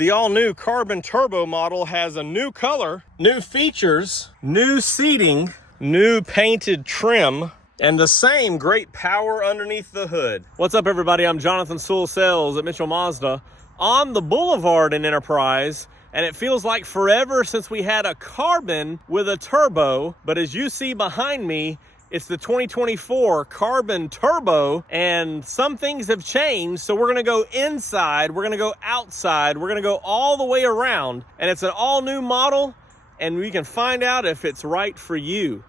The all-new carbon turbo model has a new color, new features, new seating, new painted trim, and the same great power underneath the hood. What's up, everybody? I'm Jonathan Sewell Sales at Mitchell Mazda on the Boulevard in Enterprise, and it feels like forever since we had a carbon with a turbo, but as you see behind me, it's the 2024 Carbon Turbo, and some things have changed, so we're gonna go inside, we're gonna go outside, we're gonna go all the way around, and it's an all-new model, and we can find out if it's right for you.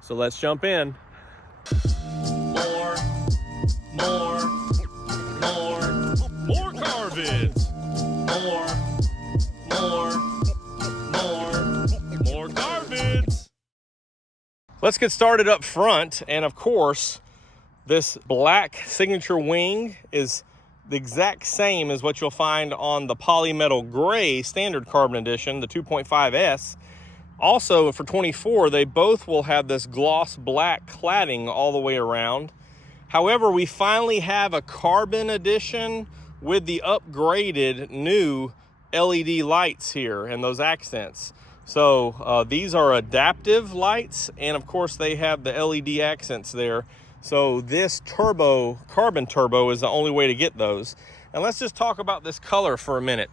So let's jump in. More Carvins. More Carvins. Let's get started up front, and of course, this black signature wing is the exact same as what you'll find on the polymetal gray standard carbon edition, the 2.5S. Also, for 24, they both will have this gloss black cladding all the way around. However, we finally have a carbon edition with the upgraded new LED lights here and those accents. So these are adaptive lights, and of course they have the LED accents there. So this turbo, carbon turbo, is the only way to get those. And let's just talk about this color for a minute.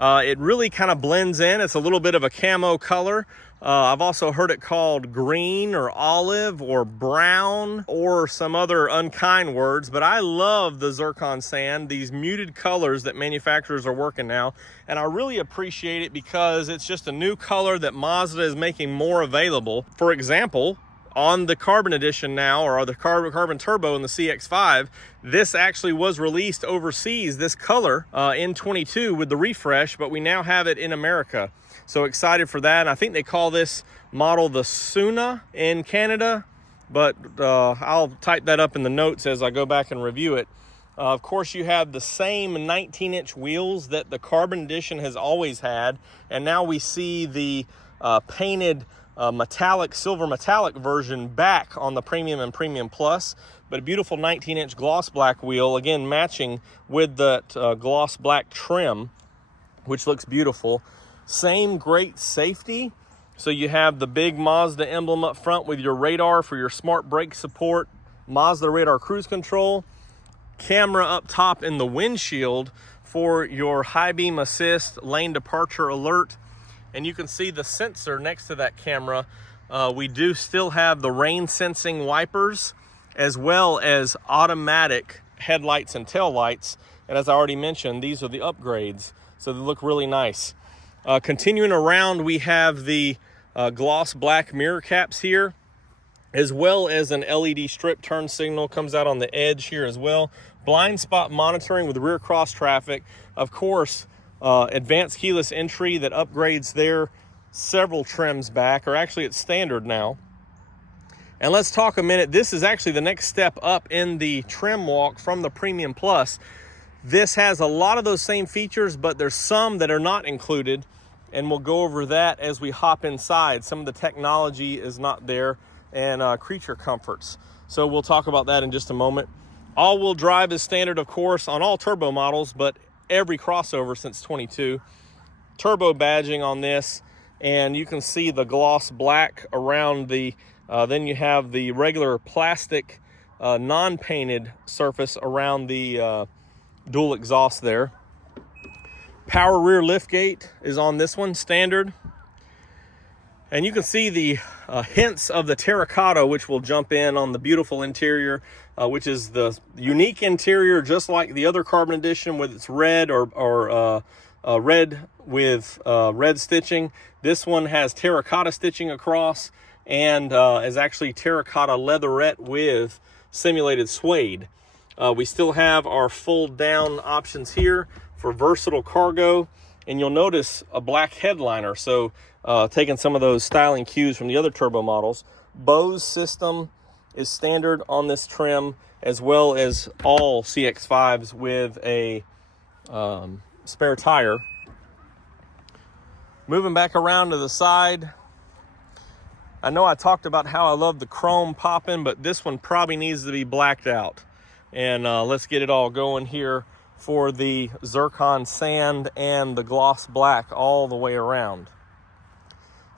It really kind of blends in. It's a little bit of a camo color. I've also heard it called green or olive or brown or some other unkind words, but I love the zircon sand, these muted colors that manufacturers are working now, and I really appreciate it because it's just a new color that Mazda is making more available. For example, on the carbon edition now, or the carbon turbo in the CX-5, this actually was released overseas, this color, in 22 with the refresh, but we now have it in America. So excited for that. And I think they call this model the Suna in Canada, but I'll type that up in the notes as I go back and review it. Of course, you have the same 19-inch wheels that the carbon edition has always had, and now we see the painted metallic, silver metallic version back on the Premium and Premium Plus, but a beautiful 19-inch gloss black wheel, again matching with that gloss black trim, which looks beautiful. Same great safety. So you have the big Mazda emblem up front with your radar for your smart brake support, Mazda radar cruise control, camera up top in the windshield for your high beam assist, lane departure alert, and you can see the sensor next to that camera. We do still have the rain sensing wipers as well as automatic headlights and tail lights. And as I already mentioned, these are the upgrades, so they look really nice. Continuing around, we have the gloss black mirror caps here, as well as an LED strip turn signal comes out on the edge here as well. Blind spot monitoring with rear cross traffic. Of course, advanced keyless entry that upgrades there several trims back, or actually it's standard now. And let's talk a minute. This is actually the next step up in the trim walk from the Premium Plus. This has a lot of those same features, but there's some that are not included, and we'll go over that as we hop inside. Some of the technology is not there, and creature comforts. So we'll talk about that in just a moment. All-wheel drive is standard, of course, on all turbo models, but every crossover since 22. Turbo badging on this, and you can see the gloss black around the, then you have the regular plastic non-painted surface around the dual exhaust there. Power rear liftgate is on this one, standard. And you can see the hints of the Terracotta, which will jump in on the beautiful interior, which is the unique interior, just like the other carbon edition with its red or red with red stitching. This one has terracotta stitching across, and is actually terracotta leatherette with simulated suede. We still have our fold down options here for versatile cargo, and you'll notice a black headliner, so taking some of those styling cues from the other turbo models. Bose system is standard on this trim, as well as all CX-5s with a spare tire. Moving back around to the side, I know I talked about how I love the chrome popping, but this one probably needs to be blacked out. And let's get it all going here. for the zircon sand and the gloss black all the way around.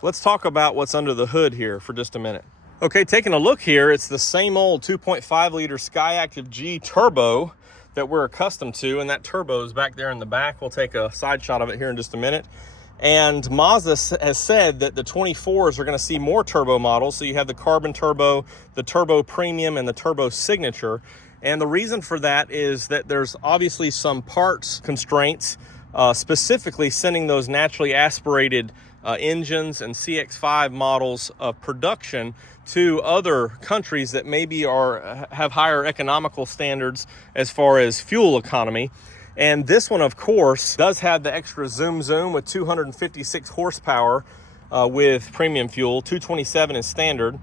Let's talk about what's under the hood here for just a minute. Okay, taking a look here, it's the same old 2.5 liter SkyActiv G turbo that we're accustomed to, and that turbo is back there in the back. We'll take a side shot of it here in just a minute. And Mazda has said that the 24s are going to see more turbo models. So you have the carbon turbo, the turbo premium, and the turbo signature. And the reason for that is that there's obviously some parts constraints, specifically sending those naturally aspirated engines and CX-5 models of production to other countries that maybe have higher economical standards as far as fuel economy. And this one, of course, does have the extra zoom with 256 horsepower with premium fuel. 227 is standard,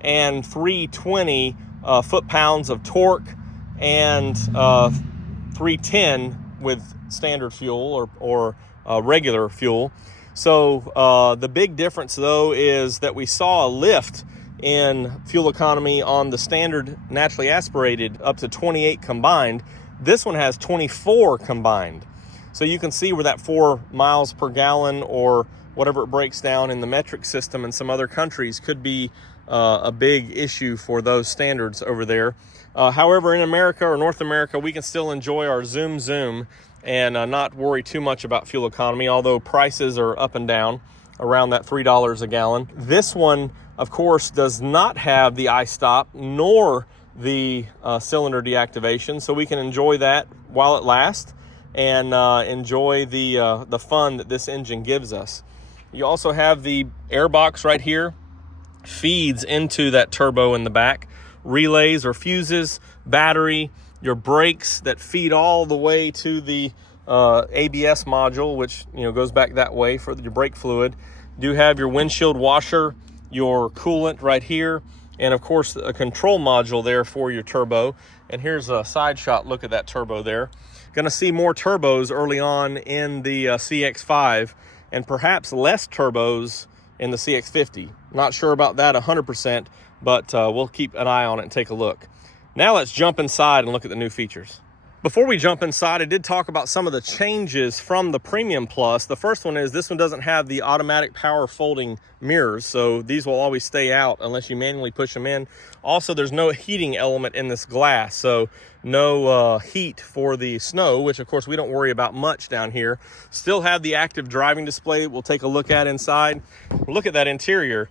and 320 foot-pounds of torque, and 310 with standard fuel or regular fuel. So the big difference, though, is that we saw a lift in fuel economy on the standard naturally aspirated up to 28 combined. This one has 24 combined. So you can see where that 4 miles per gallon or whatever it breaks down in the metric system in some other countries could be a big issue for those standards over there. However, in America or North America, we can still enjoy our zoom and not worry too much about fuel economy, although prices are up and down around that $3 a gallon. This one, of course, does not have the iStop nor the cylinder deactivation, so we can enjoy that while it lasts and enjoy the fun that this engine gives us. You also have the air box right here, feeds into that turbo in the back, relays or fuses, battery, your brakes that feed all the way to the ABS module, which goes back that way for your brake fluid. You do have your windshield washer, your coolant right here, and of course a control module there for your turbo. And here's a side shot look at that turbo there. Going to see more turbos early on in the CX-5 and perhaps less turbos in the CX-50. Not sure about that 100%, but we'll keep an eye on it and take a look. Now let's jump inside and look at the new features. Before we jump inside, I did talk about some of the changes from the Premium Plus. The first one is this one doesn't have the automatic power folding mirrors, so these will always stay out unless you manually push them in. Also, there's no heating element in this glass, so no heat for the snow, which of course we don't worry about much down here. Still have the active driving display we'll take a look at inside. Look at that interior.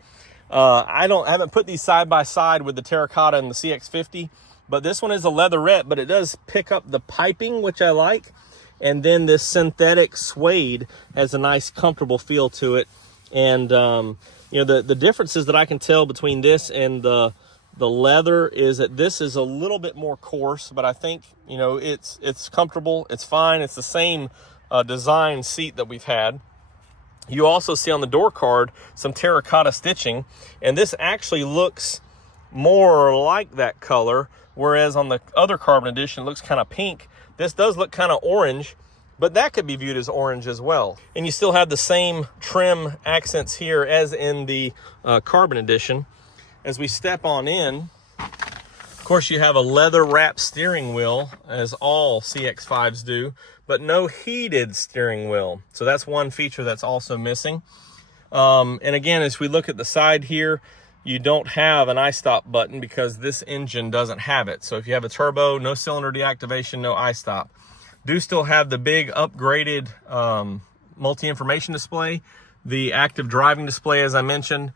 I haven't put these side by side with the Terracotta and the CX-50, but this one is a leatherette, but it does pick up the piping, which I like. And then this synthetic suede has a nice, comfortable feel to it. And, the differences that I can tell between this and the leather is that this is a little bit more coarse, but I think, it's comfortable. It's fine. It's the same design seat that we've had. You also see on the door card some terracotta stitching, and this actually looks more like that color, whereas on the other carbon edition it looks kind of pink. This does look kind of orange, but that could be viewed as orange as well. And you still have the same trim accents here as in the carbon edition. As we step on in, of course you have a leather wrapped steering wheel, as all CX-5s do, but no heated steering wheel. So that's one feature that's also missing. And again, as we look at the side here, you don't have an iStop button because this engine doesn't have it. So if you have a turbo, no cylinder deactivation, no iStop. Do still have the big upgraded multi-information display, the active driving display, as I mentioned,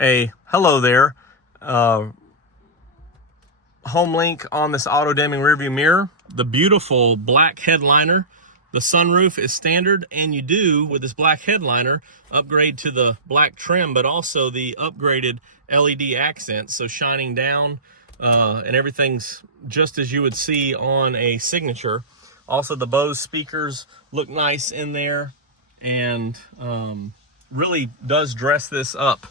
a hello there, home link on this auto dimming rearview mirror, the beautiful black headliner. The sunroof is standard, and you do, with this black headliner, upgrade to the black trim, but also the upgraded LED accents, so shining down, and everything's just as you would see on a Signature. Also, the Bose speakers look nice in there, and really does dress this up,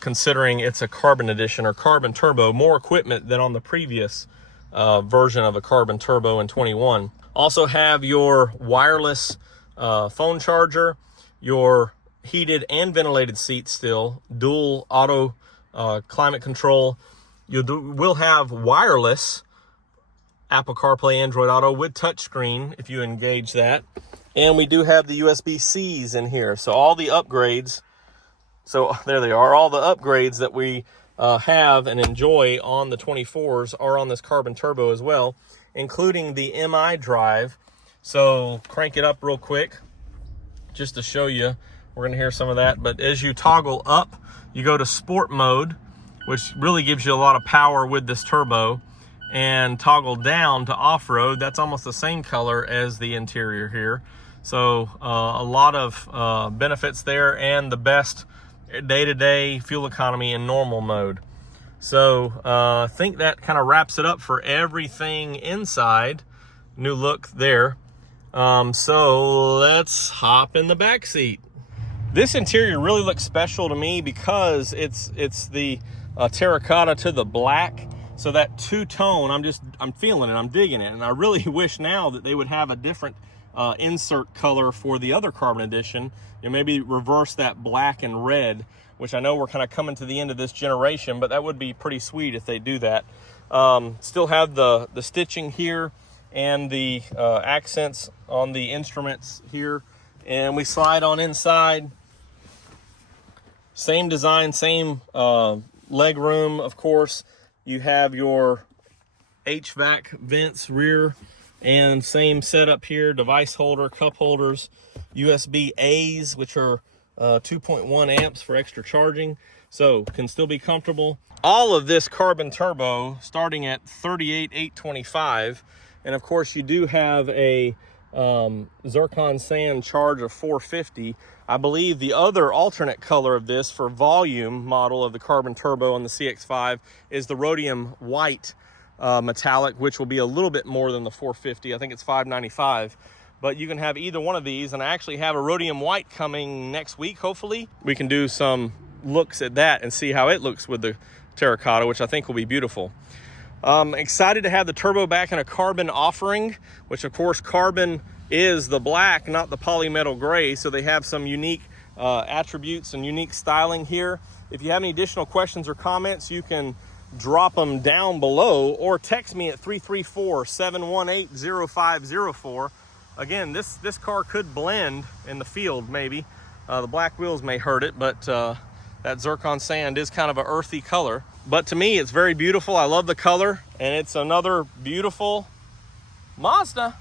considering it's a carbon edition or carbon turbo, more equipment than on the previous version of a carbon turbo in 21. Also have your wireless phone charger, your heated and ventilated seats still, dual auto climate control. You will have wireless Apple CarPlay, Android Auto with touchscreen if you engage that. And we do have the USB-Cs in here. So all the upgrades, so there they are, all the upgrades that we have and enjoy on the 24s are on this carbon turbo as well, including the MI drive. So crank it up real quick just to show you. We're gonna hear some of that, but as you toggle up, you go to sport mode, which really gives you a lot of power with this turbo, and toggle down to off-road. That's almost the same color as the interior here. So a lot of benefits there, and the best day-to-day fuel economy in normal mode. So I think that kind of wraps it up for everything inside. New look there. So let's hop in the back seat. This interior really looks special to me because it's the terracotta to the black. So that two-tone, I'm feeling it, I'm digging it. And I really wish now that they would have a different insert color for the other carbon edition, and maybe reverse that black and red, which I know we're kind of coming to the end of this generation, but that would be pretty sweet if they do that. Still have the stitching here and the accents on the instruments here, and we slide on inside. Same design, same leg room, of course. You have your HVAC vents rear, and same setup here, device holder, cup holders, USB-A's, which are 2.1 amps for extra charging, so can still be comfortable. All of this carbon turbo starting at $38,825, and of course you do have a Zircon Sand charge of $450. I believe the other alternate color of this for volume model of the carbon turbo on the CX-5 is the rhodium white metallic, which will be a little bit more than the $450. I think it's $595, but you can have either one of these, and I actually have a rhodium white coming next week. Hopefully we can do some looks at that and see how it looks with the terracotta, which I think will be beautiful. Excited to have the turbo back in a carbon offering, which of course carbon is the black, not the polymetal gray, so they have some unique attributes and unique styling here. If you have any additional questions or comments, you can drop them down below or text me at 334-718-0504. Again, this car could blend in the field maybe. The black wheels may hurt it, but that Zircon Sand is kind of an earthy color. But to me, it's very beautiful. I love the color, and it's another beautiful Mazda.